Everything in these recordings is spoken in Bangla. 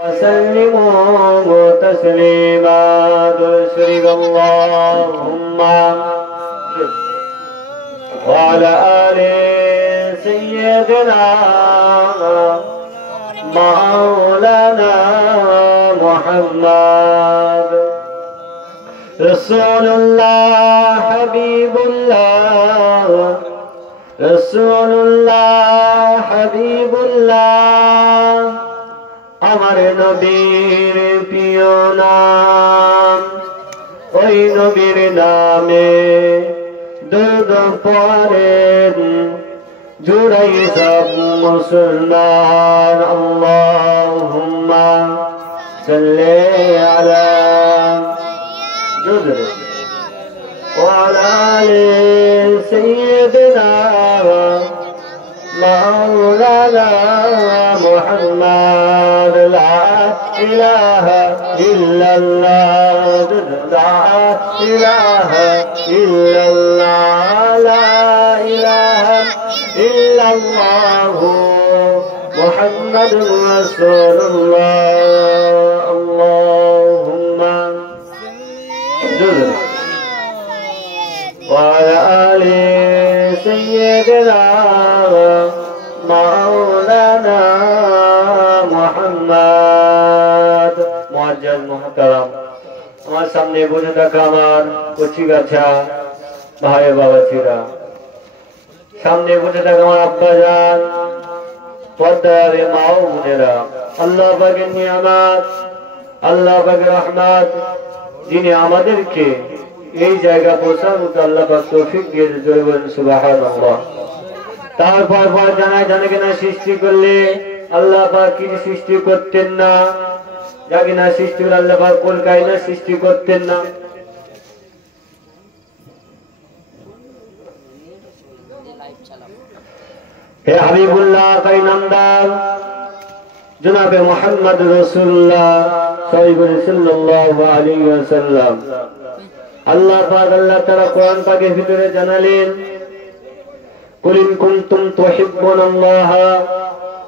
وسلموا تسليما تشرك اللهم وعلى آل سيدنا مولانا محمد رسول الله حبيب الله رسول الله حبيب الله আমার নবীর প্রিয় নাম ওই নবীর নামে দুরূদ পড়েন জুড়াই সব মুসলমান আল্লাহুম্মা সাল্লি আলা ওয়ালা আলি সাইয়্যিদিনা مولانا محمد لا إله إلا الله لا إله إلا الله لا إله إلا الله محمد رسول الله اللهم وعلى آل سيدنا مولانا محمد মুআজ্জাজ মুহতারাম আমার সামনে বসে থাকা আমার কচি গাছা ভাই বাবাজিরা সামনে বসে থাকা আমার আব্বাজান পর্দার মা ও বোনেরা আল্লাহ পাকের নিয়ামত আল্লাহ পাকের রহমত যিনি আমাদেরকে এই জায়গা পৌঁছানোর আল্লাহ পাক তৌফিক দিয়ে জোরে বলেন সুবহানাল্লাহ তারপর জানা কিনা সৃষ্টি করলে আল্লাহ পাক কি সৃষ্টি করতেন না যা কিনা সৃষ্টি করলে আল্লাহ পাক কোন কায়না সৃষ্টি করতেন না হে হাবিবুল্লাহ কাই নামদার জনাবে মুহাম্মদ রাসূলুল্লাহ সাল্লাল্লাহু আলাইহি ওয়াসাল্লাম আল্লাহ পাক আল্লাহ তাআলা কোরআন পাকের ভিতরে জানালেন قل إن كنتم تحبون الله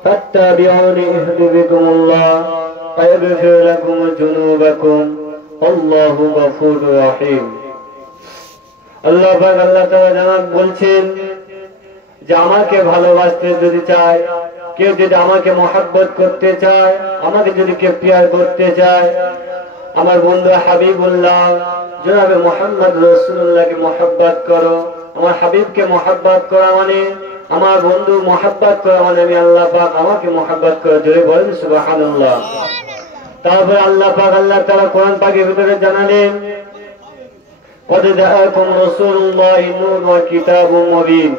فاتبعوني يحببكم الله ويغفر لكم ذنوبكم والله غفور رحيم আল্লাহ পাক আল্লাহ তাআলা বলছেন যে আমাকে ভালোবাসতে যদি চায় কেউ যদি আমাকে মহব্বত করতে চায় আমাকে যদি কেউ প্যার করতে চায় আমার বন্ধু হাবিবুল্লাহ জনাবে মুহাম্মদ রাসূলুল্লাহকে মহব্বত করো আমার হাবিবকে মহব্বত করা মানে আমার বন্ধু মহব্বত করা মানে আমি আল্লাহ পাক আমাকে মহব্বত করে জোরে বলেন সুবহানাল্লাহ তারপর আল্লাহ পাক আল্লাহ তাআলা কোরআন পাকের ভিতরে জানালেন قد جاءكم رسول الله نور وكتاب مبين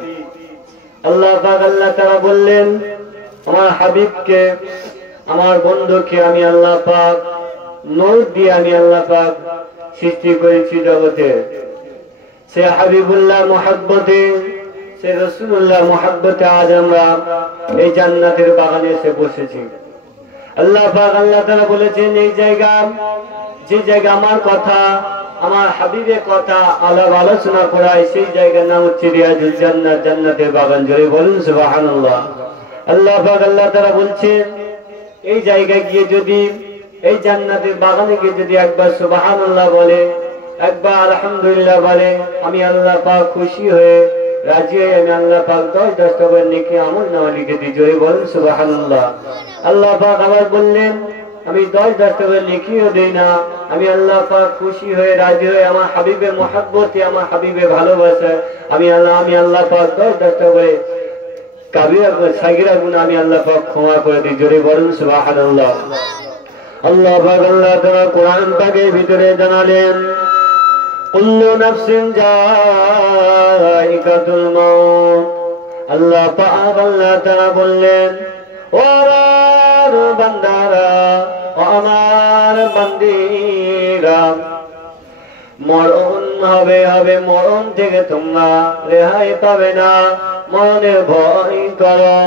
আল্লাহ পাক আল্লাহ তাআলা বললেন আমার হাবিবকে আমার বন্ধুকে আমি আল্লাহ পাক নূর দিয়ে আমি আল্লাহ পাক সৃষ্টি করেছি জগতে সে হাবিবুল্লাহ মুহাব্বতে সে রাসূলুল্লাহ মুহাব্বতে আজ আমরা এই জান্নাতের বাগানে এসে বসেছি আল্লাহ পাক আল্লাহ তাআলা বলেছেন এই জায়গা যে জায়গা আমার কথা আমার হাবিবের কথা আলোচনা করা সেই জায়গার নাম হচ্ছে রিয়াজুল জান্নাত জান্নাতের বাগান জোরে বলুন সুবহানাল্লাহ আল্লাহ পাক আল্লাহ তাআলা বলছেন এই জায়গায় গিয়ে যদি এই জান্নাতের বাগানে গিয়ে যদি একবার সুবহানাল্লাহ বলে একবার আলহামদুলিল্লাহ বলে আমি আল্লাহ পাক খুশি হয়ে রাজি হয়ে আমি আল্লাহ পাক 10 করে নেকি আমলনামা লিখে দিই জোরে বলুন সুবহানাল্লাহ আল্লাহ পাক আবার বললেন আমি 10 করে নেকিও দেই না আমি আল্লাহ পাক খুশি হয়ে রাজি হয়ে আমার হাবিবের মহব্বতে আমার হাবিবের ভালোবাসা আমি আল্লাহ পাক 10 করে কাবিরা সাগীরা গুনাহ আমি আল্লাহ পাক ক্ষমা করে দিই জোরে বলুন সুবহানাল্লাহ আল্লাহ পাক আল্লাহ তাআলা কোরআন পাকের ভিতরে জানালেন কুল্লু নাফসিন যায়িকাতুল মাউত আল্লাহ পাক আল্লাহ তাআলা বললেন ও আমার বান্দারা ও আমার বান্দীরা মরণ হবে মরণ থেকে তোমরা রেহাই পাবে না মরণের ভয় করো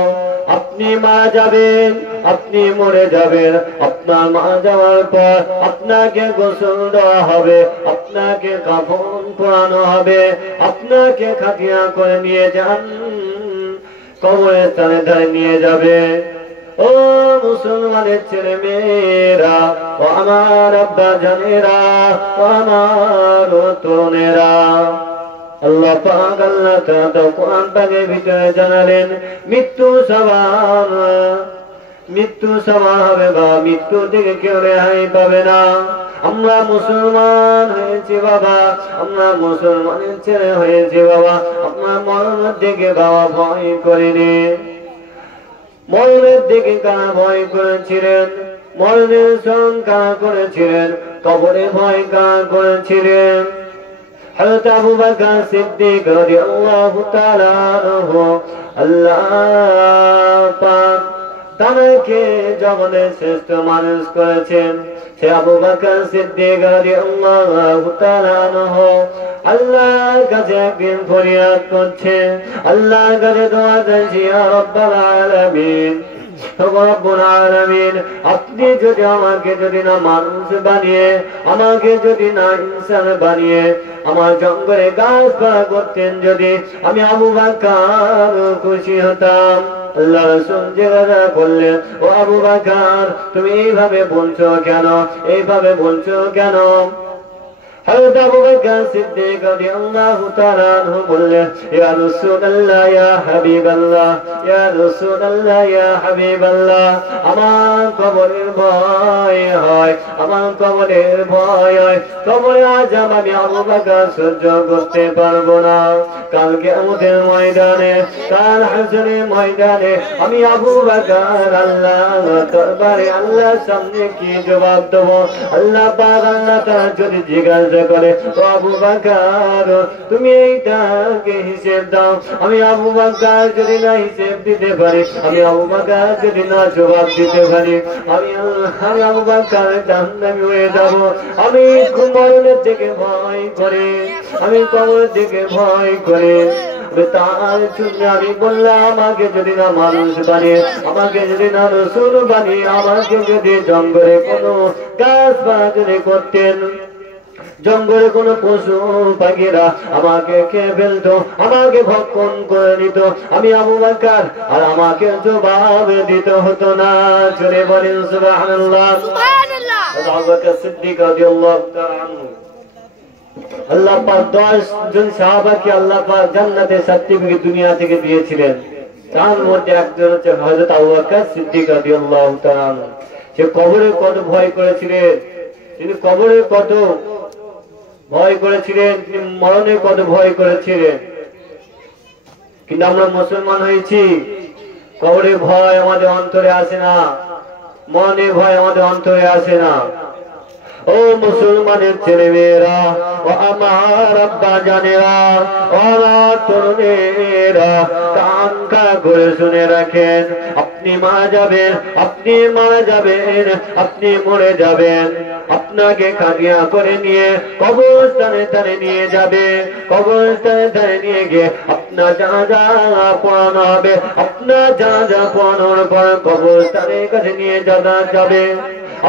আপনি মারা যাবেন আপনি মরে যাবেন আপনার মারা যাওয়ার পর আপনাকে গোসল দেওয়া হবে আপনাকে কাফন পরানো হবে আপনাকে খাটিয়া করে নিয়ে যান কবরস্থানে ধারে নিয়ে যাবে ও মুসলমানের ছেলে মেয়েরা, ও আমার আব্বা জানেরা, ও আমার তরুণেরা, আল্লাহ পাক আল্লাহ তাআলা কোরআন পাকের ভিতরে জানালেন মৃত্যু সমান হবে বা মৃত্যু থেকে কেউ রেহাই পাবে না। আমরা মুসলমান হয়েছি বাবা, আমরা মুসলমানের ছেলে হয়েছি বাবা, আমরা মরণের দিকে বাবা ভয় করিনি। মরণের দিকে কারা ভয় করেছিলেন? মরণের স্মরণ কারা করেছিলেন? কবরে ভয় কারা করেছিলেন? হযরত আবু বকর সিদ্দিক রাদিয়াল্লাহু তাআলা আনহু আল্লাহ পাক তাকে জগতের শ্রেষ্ঠ মানুষ করেছেন। সে আবু বকর সিদ্দিক রাদিয়াল্লাহু তাআলা আনহু আল্লাহর কাছে একদিন ফরিয়াদ করছে, আল্লাহর কাছে দোয়া করছে, ইয়া রাব্বাল আলামিন, রব্বুল আলামিন, আপনি যদি আমাকে যদি না মানুষ বানিয়ে, আমাকে যদি না ইনসান বানিয়ে আমার জঙ্গলে গাছপালা করতেন, যদি আমি আবু বকর খুশি হতাম। আল্লাহ রাসূল জিজ্ঞাসা করলেন, ও আবু বকর, তুমি এইভাবে বলছো কেন? এইভাবে বলছো কেন? হযরত আবু বকর সিদ্দিক রাদিয়াল্লাহু তাআলা আনহু বললেন, ইয়া রাসূলুল্লাহ, ইয়া হাবিবাল্লাহ, ইয়া রাসূলুল্লাহ, ইয়া হাবিবাল্লাহ, আমার কবরের ভয় হয়, আমার কবরের ভয় হয়। কবরে আযাব আমি আবু বকর সহ্য করতে পারবো না। কাল কিয়ামতের ময়দানে, কাল হাসরের ময়দানে আমি আবু বকর আল্লাহর দরবারে আল্লাহর সামনে কি জবাব দেব? আল্লাহ পাক আল্লাহ তাআলা যদি জিজ্ঞাসা করে, ও আবু বকর, তুমি এইটাকে হিসেব দাও। আমি আবু বকর যদি না হিসেব দিতে পারি, আমি আবু বকর যদি না জবাব দিতে পারি, আমি আবু বকর জাহান্নামী হয়ে যাব। আমি মরণের দিকে ভয় করে, আমি কবরের দিকে ভয় করে। তার জন্য আমি বললাম, আমাকে যদি না মানুষ বানিয়ে, আমাকে যদি না রাসূল বানিয়ে, আমাকে যদি জঙ্গলে কোনো গাছপালা যদি করতেন, জঙ্গলে কোনো পশু পাখিরা আমাকে খেয়ে ফেলতো, আমাকে ভক্ষণ করে নিত, আমি আবু বকর আর আমাকে জবাব দিতে হতো না। চলে বলেন সুবহানাল্লাহ। আবু বকর সিদ্দিক রাদিয়াল্লাহু তাআলা আনহু, আল্লাহ পাক 10 জন সাহাবাকে আল্লাহ পাক জান্নাতের সার্টিফিকেট দুনিয়া থেকে দিয়েছিলেন। তার মধ্যে একজন হচ্ছে হযরত আবু বকর সিদ্দিক রাদিয়াল্লাহু তাআলা আনহু। সে কবরে কত ভয় করেছিলেন, তিনি কবরে কত ভয় করেছিলেন, তিনি মরণে কত ভয় করেছিলেন। কিন্তু আমরা মুসলমান হয়েছি, কবরে ভয় আমাদের অন্তরে আসে না, মরণের ভয় আমাদের অন্তরে আসে না। ও মুসলমানের ছেলে মেয়েরা, ও আমার আব্বা জানেরা, ও আমার তরুণেরা, কান খাড়া করে শুনে রাখেন, আপনি মারা যাবেন, আপনি মারা যাবেন, আপনি মরে যাবেন। আপনাকে কাঁদিয়া করে নিয়ে কবরস্থানে টানে নিয়ে যাবে, কবরস্থানে টানে নিয়ে গিয়ে আপনার জানাজা পড়ানো হবে, আপনার জানাজা পড়ানোর পর কবরস্থানের কাছে নিয়ে যাবে।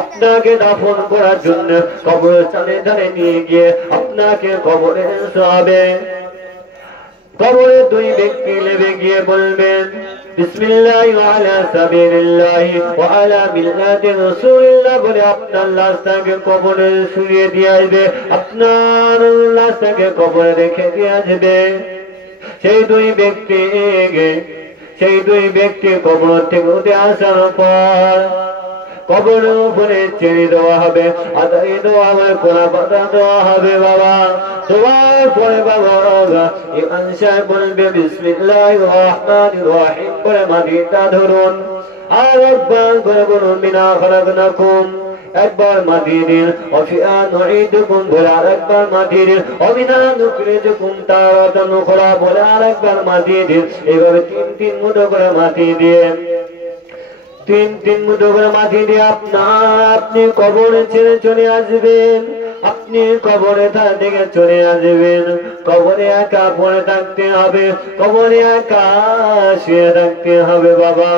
আপনাকে দাফন করার জন্য কবরস্থানে ধারে নিয়ে গিয়ে আপনাকে কবরে শোয়াবে। কবরে দুই ব্যক্তি নেমে গিয়ে বলবেন, বিসমিল্লাহি ওয়া আলা সাবিলিল্লাহি ওয়া আলা মিল্লাতি রাসূলিল্লাহ বলে আপনার লাশটাকে কবরে শুইয়ে দিয়ে আসবে, আপনার লাশটাকে কবরে রেখে দিয়ে আসবে। সেই দুই ব্যক্তি কবর থেকে উঠে আসার পর কবরের উপরে ছেড়ে দেওয়া হবে, আদায় দেওয়া হবে, কোনা পাতা দেওয়া হবে। বাবা দোয়ার পরে বাবা ইমাম সাহেব বলবে বিসমিল্লাহির রহমানির রহিম করে মাটিটা ধরুন, আর একবার করে বলুন মিনা খালাকনাকুম, একবার মাটি দিন, অফিয়া নুঈদুকুম বলে আর একবার মাটি দিন, অমিনা নুখরিজুকুম তারাতান উখরা বলে আর একবার মাটি দিন। এইভাবে তিন মুঠো করে মাটি দিয়ে, তিন মুঠো করে মাটি দিয়ে আপনি কবরে ছেড়ে চলে আসবেন, আপনি কবরে থেকে চলে আসবেন। কবরে একা পড়ে থাকতে হবে, কবরে একা শুয়ে থাকতে হবে। বাবা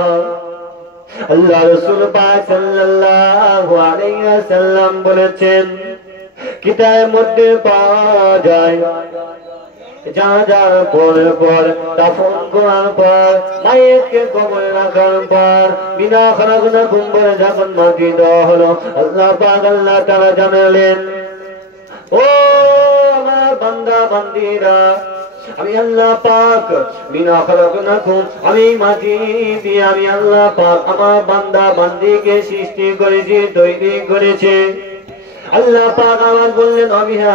আল্লাহ রাসূল পাক সাল্লাল্লাহু আলাইহি ওয়াসাল্লাম বলেছেন, কিতাবের মধ্যে পাওয়া যায় জানাজার পর দাফন করার পর মায়েরকে কবরে রাখার পর বিনা খানাগুনা কুম্ভরে যখন মাটি দেওয়া হলো আল্লাহ পাক আল্লাহ তাআলা জানালেন ও আমার বান্দা বান্দীরা আমি আল্লাহ পাক বিনা খালাকনাকুম আমি মাটি দিয়ে আমি আল্লাহ পাক আমার বান্দা বান্দীকে সৃষ্টি করেছি তৈরি করেছি আল্লাহ পাক আমার বললেন অমিহা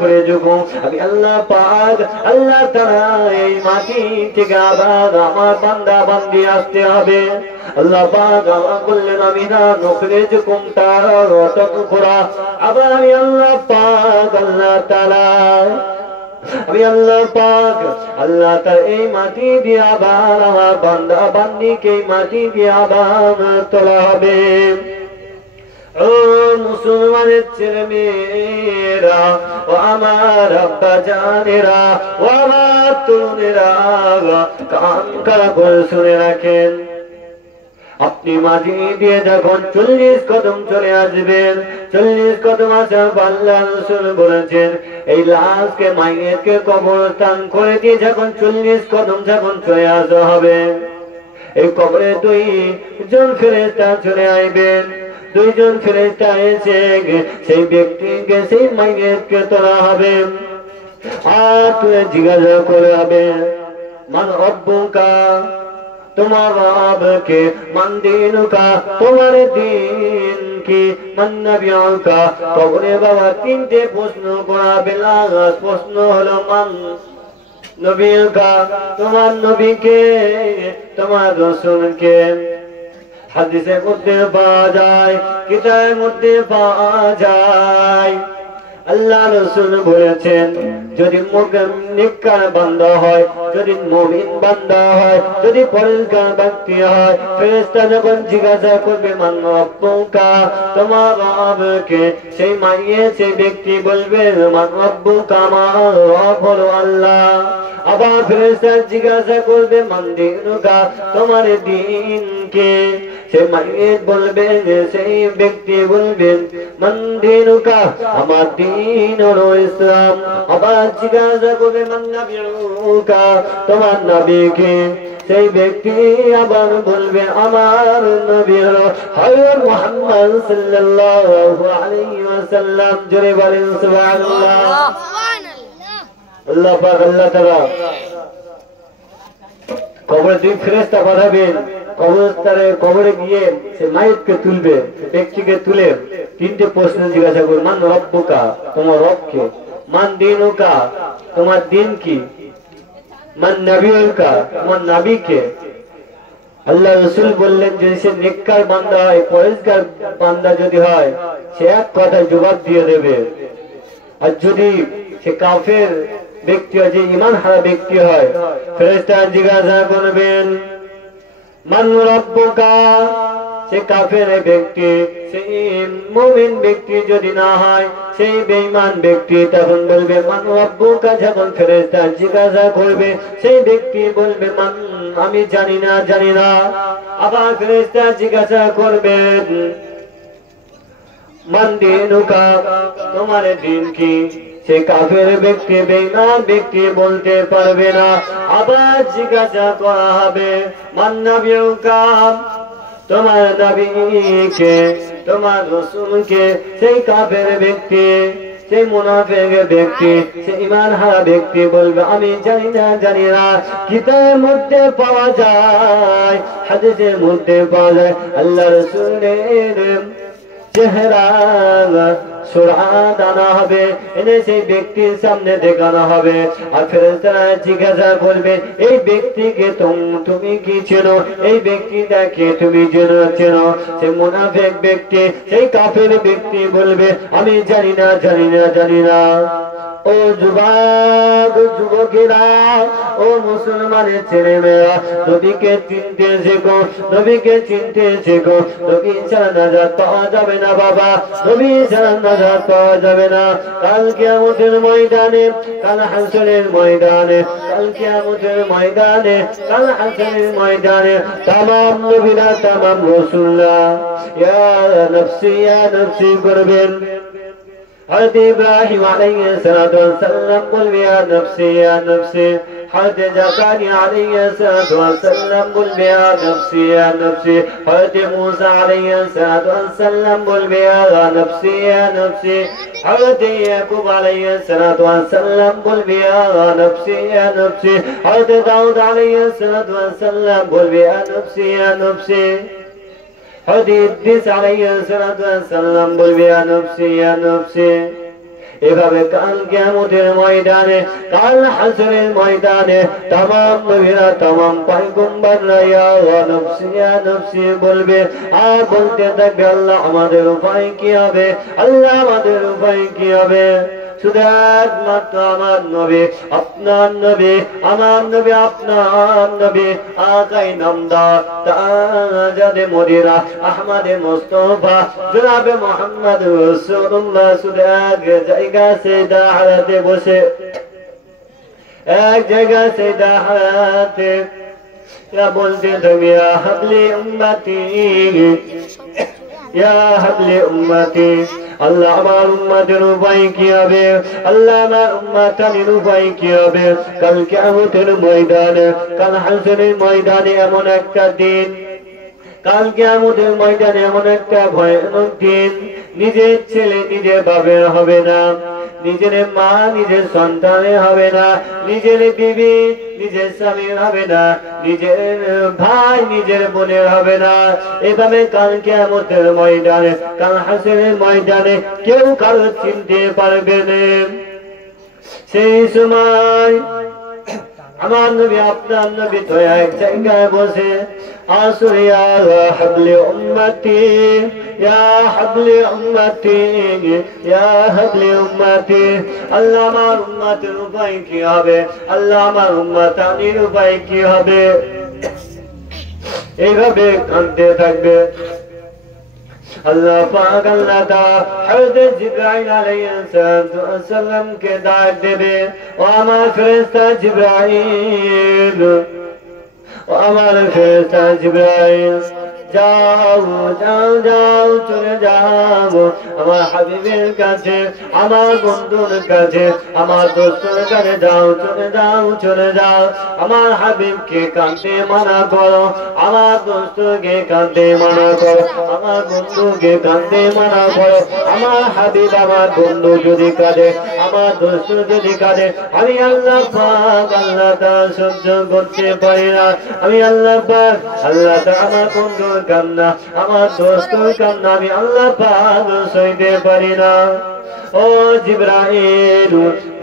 করে যুগো আমি আল্লাহ পাক আল্লাহ তাআলা এই মাটি থেকে আবার আমার বান্দা বান্দি আসতে হবে আল্লাহ পাক আমার বললেন অমিহা করে যুগম তারা আবার আমি আল্লাহ পাক আল্লাহ তাআলা আমি আল্লাহ পাক আল্লাহ তাআলা এই মাটি দিয়ে আবার আমার বান্দা বান্দিকে মাটি দিয়ে আবার তোলা হবে ও মুসলমানের ছেলে মেয়েরা ও আমার আব্বা জানেরা ও আমার তরুণেরা কান খাড়া করে শুনে রাখেন আপনি মাটি দিয়ে যখন 40 কদম চলে আসবেন 40 কদম আসার আল্লাহ রাসূল বলেছেন এই লাশকে মাইয়েতকে কবরস্থান করে দিয়ে যখন 40 কদম যখন চলে আসা হবে এই কবরে দুইজন ফেরেশতা চলে আসবেন দুইজন ফেরেশতা এসে সেই ব্যক্তিকে সেই মাইয়েতকে তোলা হবে আর তুই জিজ্ঞাসা করে হবে মান রব্বুকা তোমার রবকে মান দিনুকা তোমার দিন কি মান নবিয়ুকা কবরে বাবা তিনটে প্রশ্ন করাবে লাগাস প্রশ্ন হলো মান নবিয়ুকা তোমার নবীকে তোমার রাসূলকে হাদিসের মধ্যে পাওয়া যায় কিতাবের মধ্যে পাওয়া যায় আল্লাহ রাসূল বলেছেন যদি নেককার বান্দা হয় যদি মুমিন বান্দা হয় যদি পরেজগার ব্যক্তি হয় ফেরেশতা যখন জিজ্ঞাসা করবে মান রব্বুকা তোমার রবকে সেই মাইয়ে সেই ব্যক্তি বলবে মান রব্বুকা আমার রব হলো আল্লাহ আবার ফেরেশতা জিজ্ঞাসা করবে মান দিনুকা তোমার দিন কে সেই মাইয়েত বলবে সেই ব্যক্তি বলবেন মান দিনুকা আমার দিন হলো ইসলাম আবার জিজ্ঞাসা করবে মান নবিয়ুকা তোমার নবীকে সেই ব্যক্তি আবার বলবে আমার নবী হলো হযরত মুহাম্মদ সাল্লাল্লাহু আলাইহি ওয়াসাল্লাম জোরে বলেন সুবহানাল্লাহ আল্লাহ পাক আল্লাহ তাআলা কবরে দুই ফেরেশতা পাঠাবেন কবরে গিয়ে সে মাইতকে তুলবে ব্যক্তিকে তুলে তিনটে প্রশ্ন জিজ্ঞাসা করবে মান রব্বুকা তোমার রবকে মান দিনুকা তোমার দিন কি মান নবিয়ুকা তোমার নবীকে আল্লাহ রাসূল বললেন যে সে নেককার বান্দা হয় পরেজগার বান্দা যদি হয় সে এক কথায় জবাব দিয়ে দেবে আর যদি সে কাফের ব্যক্তি হয় যে ঈমান হারা ব্যক্তি হয় ফেরেশতা জিজ্ঞাসা করবেন মান রব্বুকা সে কাফের ব্যক্তি সেই মুমিন ব্যক্তি যদি না হয় সেই বেঈমান ব্যক্তি তখন বলবে মান রব্বুকা যখন ফেরেশতা জিজ্ঞাসা করবে সেই ব্যক্তি বলবে মান আমি জানি না আবার ফেরেশতা জিজ্ঞাসা করবেন মান দিনুকা তোমার দিন কি সে কাফের ব্যক্তি বেঈমান ব্যক্তি বলতে পারবে না আবার জিজ্ঞাসা করা হবে মান নবিয়ুকা তোমার নবীকে তোমার রাসূলকে সেই কাফের ব্যক্তি সেই মুনাফিক ব্যক্তি সেই ঈমান হারা ব্যক্তি বলবে আমি জানি না কিতাবের মধ্যে পাওয়া যায় হাদিসের মধ্যে পাওয়া যায় আল্লাহ রাসূলের চেহারা সুরাত আনা হবে এনে সেই ব্যক্তির সামনে দেখানো হবে আর ফেরেশতারা জিজ্ঞাসা করবে এই ব্যক্তিকে তুমি কি চেনো এই ব্যক্তিটাকে তুমি চেনো সেই মুনাফিক ব্যক্তি সেই কাফের ব্যক্তি বলবে আমি জানি না ও যুবকেরা ও মুসলমানের ছেলে মেয়েরা নবীকে চিনতে শেখো নবী ছাড়া নাজাত পাওয়া যাবে না বাবা নবী ছাড়া নাজাত পাওয়া যাবে না কাল কিয়ামতের ময়দানে কাল হাসরের ময়দানে তামাম নবীরা তামাম রাসূলুল্লাহ ইয়া নফসি করবেন حضرت إبراهيم عليه الصلاة والسلام قل يا نفسي يا نفسي حضرت زكريا عليه الصلاة والسلام قل يا نفسي يا نفسي حضرت موسى عليه الصلاة والسلام قل يا نفسي يا نفسي حضرت يعقوب عليه الصلاة والسلام قل يا نفسي يا نفسي حضرت داود عليه الصلاة والسلام قل يا نفسي يا نفسي حضرت إدريس عليه الصلاة والسلام قل يا نفسي يا نفسي এভাবে কাল কিয়ামতের ময়দানে কাল হাসরের ময়দানে तमाम নবীরা तमाম পয়গম্বররা ইয়া নফসি বলবে আর বলতে থাকবে আল্লাহ আমাদের উপায় কি হবে আল্লাহ আমাদের উপায় কি হবে শুধু একমাত্র আমার নবী আপনার নবী আমার নবী আপনার নবী আকাই নামদার তাজাদে মদিনা আহমদে মুস্তাফা জনাবে মুহাম্মদ রাসূলুল্লাহ শুধু এক জায়গা সে দাঁড়াতে বসে এক জায়গা সে দাঁড়াতে ইয়া বলতে তুমি ইয়া হাবলি উম্মতি ইয়া হাবলি উম্মতি আল্লাহ আমার উম্মতের উপায় কি হবে আল্লাহ আমার উম্মতের উপায় কি হবে কাল কিয়ামতের ময়দানে কাল হাসরের ময়দানে এমন একটা দিন কাল কিয়ামতের ময়দানে এমন একটা ভয়ানক দিন নিজের ছেলে নিজের বাবার হবে না নিজের মা নিজের সন্তানের হবে না নিজের বিবি নিজের স্বামীর হবে না নিজের ভাই নিজের বোনের হবে না এভাবে কাল কিয়ামতের ময়দানে কাল হাসরের ময়দানে কেউ কারো চিনতে পারবে না সেই সময় আমার নবী আপনার নবী তো এক জায়গায় বসে আসুন ইয়া হাবলি উম্মতি ইয়া হাবলি উম্মতি ইয়া হাবলি উম্মতি আল্লাহ আমার উম্মতের উপায় কি হবে আল্লাহ আমার উম্মতানির উপায় কি হবে এইভাবে কাঁদতে থাকবে আল্লাহ পাক আল্লাহ তাআলা হযরত জিবরাইল আলাইহিস সালাম কে ডাক দেবে ও আমার ফেরেশতা জিবরাইল ও আমার ফেরেশতা জিবরাইল যাও যাও যাও চলে যাও আমার হাবিবের কাছে আমার বন্ধুর কাছে আমার দোস্তের কাছে যাও চলে যাও চলে যাও আমার হাবিবকে কাঁদতে মানা করো আমার দোস্তকে কাঁদতে মানা করো আমার বন্ধুকে কাঁদতে মানা করো আমার হাবিব আমার বন্ধু যদি কাঁদে আমার দোস্ত যদি কাঁদে আমি আল্লাহ পাক আল্লাহ তাআলা সহ্য করতে পারি না আমি আল্লাহ পাক আল্লাহ তাআলা আমার বন্ধুর কান্না আমার দোস্তের কান্না আমি আল্লাহ পাক সইতে পারি না ও জিবরাইল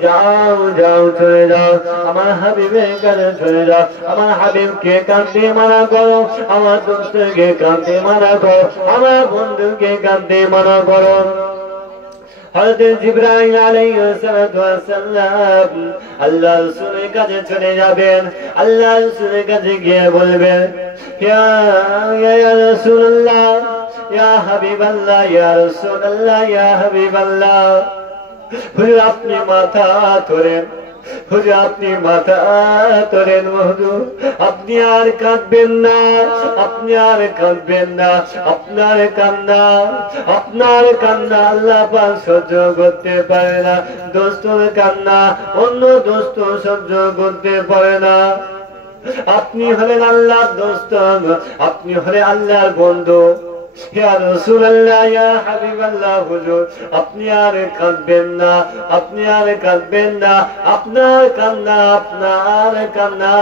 যাও যাও চলে যাও আমার হাবিবের কাছে চলে যাও আমার হাবিবকে কাঁদতে মানা করো আমার দোস্তকে কাঁদতে মানা করো আমার বন্ধুকে কাঁদতে মানা করো হযরত জিবরাইল আলাইহিস সালাম আল্লাহ রাসূলের কাছে চলে যাবেন আল্লাহ রাসূলের কাছে গিয়ে বলবেন ইয়া রাসূলুল্লাহ ইয়া হাবিবাল্লাহ ইয়া রাসূলুল্লাহ ইয়া হাবিবাল্লাহ হুজুর আপনি মাথা ধরেন হুজুর আপনি মাথা ধরেন হুজুর আপনি আর কাঁদবেন না আপনি আর কাঁদবেন না আপনার কান্না আল্লাহ পাক সহ্য করতে পারে না দোস্তের কান্না অন্য দোস্ত সহ্য করতে পারে না আপনি হলেন আল্লাহর দোস্ত আপনি হলেন আল্লাহর বন্ধু ইয়া রাসূলুল্লাহ ইয়া হাবিবাল্লাহ হুজুর আপনি আর কাঁদবেন না আপনি আর কাঁদবেন না আপনার কান্না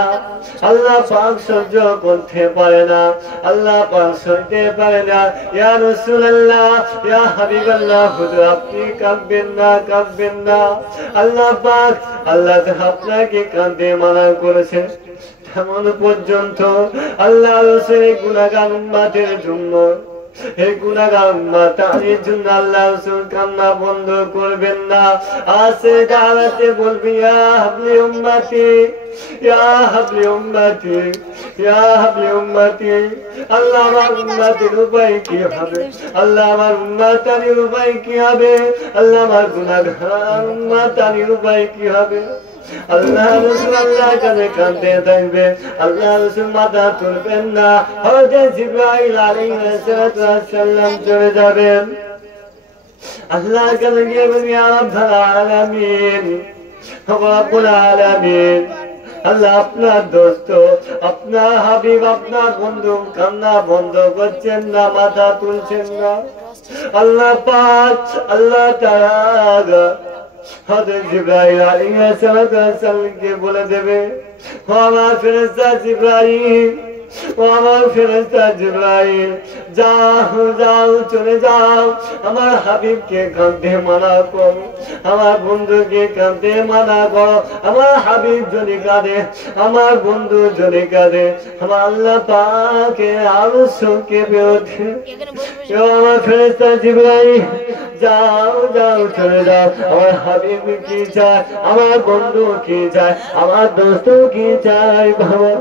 আল্লাহ পাক সহ্য করতে পারে না আল্লাহ পাক সইতে পারে না ইয়া রাসূলুল্লাহ ইয়া হাবিবাল্লাহ হুজুর আপনি কাঁদবেন না আল্লাহ পাক আল্লাহ আপনাকে কাঁদতে মানা করেছে এমন পর্যন্ত আল্লাহ রাসূলের গুনাহগার উম্মতের জন্য এই গুনাহগার উম্মতের জন্য আল্লাহ রাসূল কান্না বন্ধ করবেন না আসে দাঁড়াতে বলবি ইয়া হাবলি উম্মতি ইয়া হাবলি উম্মতি ইয়া হাবলি উম্মতি আল্লাহ আমার উম্মতের উপায় কি হবে আল্লাহ আমার উম্মতের উপায় কি হবে আল্লাহ আমার গুনাহগার উম্মতের উপায় কি হবে আল্লাহ রাসূল আল্লাহর কাছে কাঁদতে থাকবে আল্লাহ রাসূল মাথা তুলবেন না হযরত জিবরাইল আলাইহিস সালাম চলে যাবেন আল্লাহ কাছে গিয়ে বলি ইয়া রাব্বাল আলামিন রব্বুল আলামিন আল্লাহ আপনার দোস্ত আপনার হাবিব আপনার বন্ধু কান্না বন্ধ করছেন না মাথা তুলছেন না আল্লাহ পাক আল্লাহ তাআলা হযরত জিবরাইল আলাইহিস সালামকে বলে দেবে ও আমার ফেরেশতা জিবরাইল ও আমার ফেরেশতা জিবরাইল যাও যাও চলে যাও আমার হাবিবকে কাঁদতে মানা করো আমার বন্ধুকে কাঁদতে মানা করো আমার হাবিব যদি কাঁদে আমার বন্ধু যদি কাঁদে আমার আল্লাহ পাকে আরো শোকে বেরোচ্ছে আমার ফেরেশতা জিবরাইল যাও যাও চলে যাও আমার হাবিব কি চায় আমার বন্ধু কি চায় আমার দোস্ত কি চায় বাবা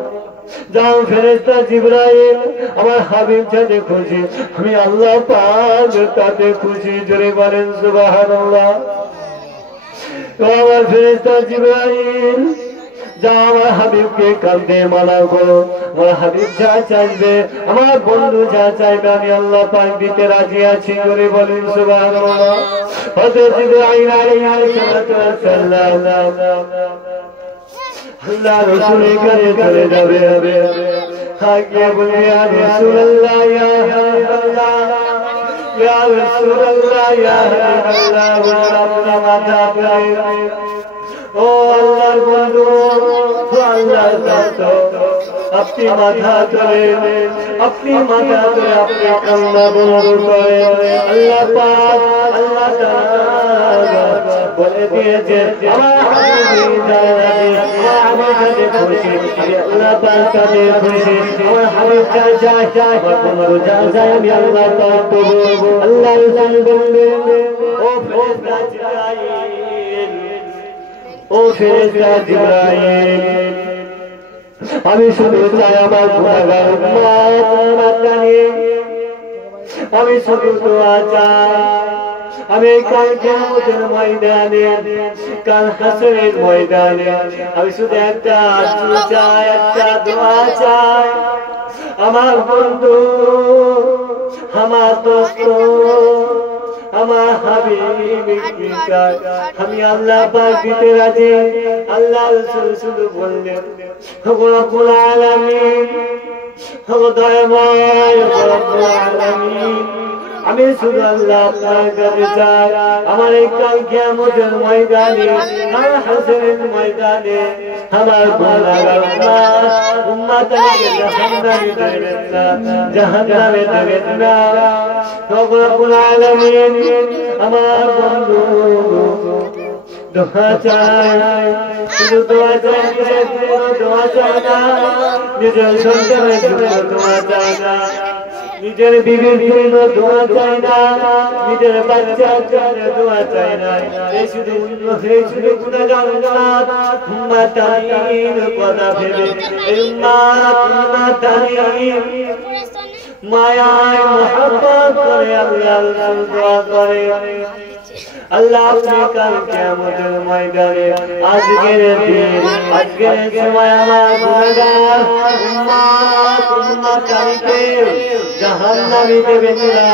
যাও ফেরেশতা জিবরাইল আমার হাবিব যাতে খুশি আমি আল্লাহ পাক তাতে খুশি জোরে বলেন সুবহানাল্লাহ আমার ফেরেশতা জিবরাইল যাও আমার হাবিবকে কাঁদতে মানা করো আমার হাবিব যা চাইবে আমার বন্ধু যা চাইবে আমি আল্লাহ পাক দিতে রাজি আছি জোরে বলেন সুবহানাল্লাহ হযরত জিবরাইল আলাইহিস সালাম আল্লাহ রাসূলের কাছে চলে যাবে আগে বলে ইয়া রাসূলুল্লাহ ইয়া হাবিবাল্লাহ ইয়া রাসূলুল্লাহ ইয়া হাবিবাল্লাহ আপনার মাথা ধরে ও আল্লাহর বন্ধু আল্লাহর দোস্ত আপনি মাথা ধরে আপনি কান্না বন্ধ করে আল্লাহ পাক আল্লাহ তাআলা বলে দিয়েছে আমার হাবিব আমার কাছে খুশি আল্লাহ পাক কাছে খুশি আমার হাবিব যা চায় আমার বন্ধু যা চায় আমি আল্লাহ পাক দেব আল্লাহ রাসূল বললেন ও ফেরেশতা জিবরাইল ও ফেরেশতা জিবরাইল আমি শুধু চাই আমার গুনাহগার উম্মত জানিয়ে আমি শুধু দোয়া চাই আমি কাল কিয়ামতের ময়দানে কাল হাসরের ময়দানে আমি শুধু একটা আরজু চাই একটা দোয়া চাই আমার বন্ধু আমার দোস্ত আমার হাবিব কি চায় আমি আল্লাহ পাক দিতে রাজি আল্লাহ রাসূল শুধু বললেন ও রব্বুল আলামিন ও দয়াময় রব্বুল আলামিন আমি শুধু আল্লাহ আপনার কাছে চাই আমার এই কাল কিয়ামতের ময়দানে আর হাসরের ময়দানে আমার গুনাহগার উম্মতকে জাহান্নামে দেবেন না জাহান্নামে দেবেন না রব্বুল আলামিন আমার বন্ধু দোয়া চাই শুধু দোয়া চাই দোয়া চাই না নিজের সন্তানের জন্য দোয়া চাই না নিজের বিবির জন্য দোয়া চাই না নিজের বাচ্চার জন্য দোয়া চাই না এই শুধু গুনাহগার উম্মতের কথা ভেবে এই উম্মতের মায়ায় মোহাব্বত করে আল্লাহ দোয়া করে আল্লাহ আপনি কাল কিয়ামতের ময়দানে আজকের দিন আজকের সময় আমার গুনাহগার উম্মতকে জাহান্নামে দেবেন না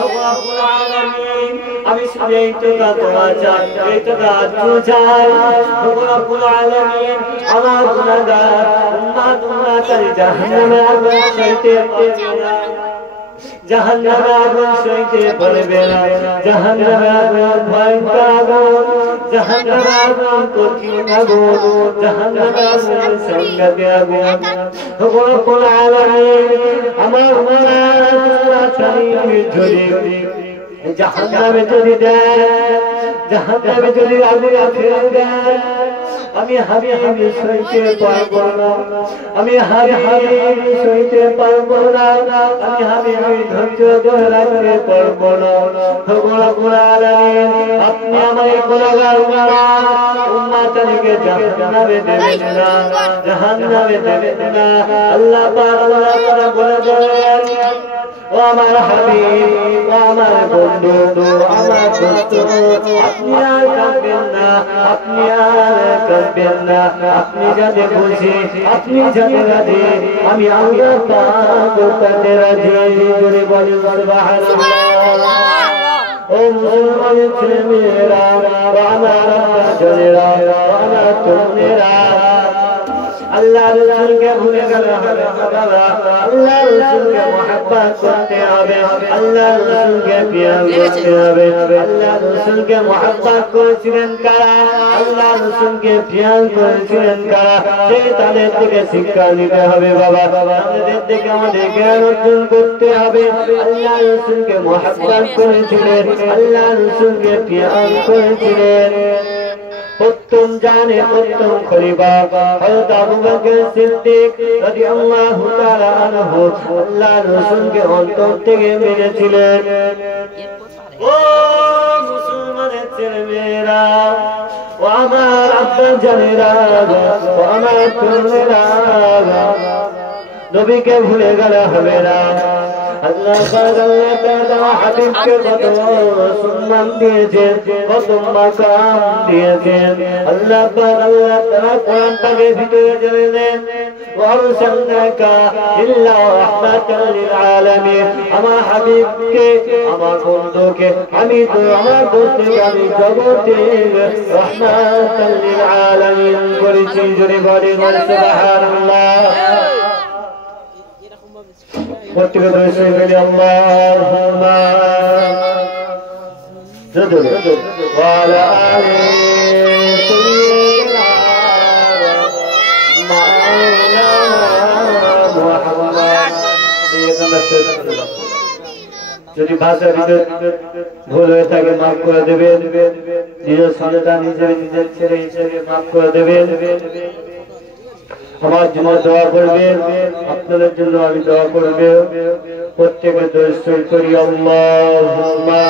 রব্বুল আলামিন আমি শুধু এইটা দোয়া চাই এইটা আরজু চাই রব্বুল আলামিন আমার গুনাহগার উম্মতকে জাহান্নামে আগুন সইতে পারবে না জাহান্নামে আগুন সইতে পারবে না জাহান্নামে আগুন ভয়ঙ্কর আগুন জাহান্নামে আগুন কঠিন আগুন জাহান্নামে আগুন সংঘাতে আগুন রব্বুল আলামিন আমার মনের ঝুলি জাহান্নামে যদি দেয় জাহান্নামে যদি আগুন ফেলে দেয় আমি হাবিব সইতে পারবো না আমি হাবিব সইতে পারবো না আমি হাবিব ধৈর্য ধরে রাখতে পারবো না রব্বুল আলামিন আপনি আমার গুনাহগার উম্মতকে জাহান্নামে দেবেন না জাহান্নামে দেবেন না আল্লাহ পাক বলে দেন ও আমার হাবিব ও আমার বন্ধু আমার দোস্ত আপনি আর কাঁদবেন না আপনি আর কাঁদবেন না আপনি যাতে খুশি আপনি যাতে রাজি আমি আল্লাহ পাক তাতে রাজি জোরে বলেন সুবহানাল্লাহ ও মুসলমানের ছেলে মেয়েরা ও আমার আব্বাজানেরা ও আমার তরুণেরা আল্লাহ রসুলকে ভুলে গেলে হবে না, আল্লাহ রসুলকে মহব্বত করতে হবে, আল্লাহ রসুলকে প্রেম করতে হবে। আল্লাহ রসুলকে মহব্বত করেছিলেন কারা? আল্লাহ রসুলকে প্রেম করেছিলেন কারা? সে তাদের থেকে শিক্ষা নিতে হবে বাবা, তাদের থেকে আমাদের জ্ঞান অর্জন করতে হবে। আল্লাহ রসুলকে মহব্বত করেছিলেন, আল্লাহ রসুলকে প্রেম করেছিলেন। প্রথম জানে প্রথম খলিফা হযরত আবু বকর সিদ্দিক রাদিয়াল্লাহু তাআলা আনহু আল্লাহ রাসূলকে অন্তর থেকে মেনেছিলেন। ও মুসলমানের ছেলেমেয়েরা ও আমার আব্বাজানেরা ও আমার তরুণেরা, নবীকে ভুলে গেলে হবে না। আল্লাহ আল্লাহ তাআলা হাবিবকে কত সম্মান দিয়েছেন, কত মাকাম দিয়েছেন। আল্লাহ আল্লাহ তাআলা কোরআন পাকের ভিতরে জানালেন ওয়ারসালনাকা ইল্লা রাহমাতাল লিল আলামিন। আমার হাবিবকে, আমার বন্ধুকে আমি তো আমার দোস্তকে আমি জগতের রাহমাতাল লিল আলামিন করেছি। জোরে বলে সুবহানাল্লাহ। প্রত্যেকে দোষে বলি আল্লাহুম্মা ওয়ালা আলি সাইয়্যিদিনা মাওলানা মুহাম্মদ। যদি ভাষার ভুল হয়ে থাকে মাফ করে দেবেন, নিজের সন্তান হিসেবে নিজের ছেলে হিসেবে মাফ করে দেবেন। আমার জন্য দোয়া করবেন, আপনাদের জন্য আমি দোয়া করব। প্রত্যেকে দোয়া করি আল্লাহুম্মা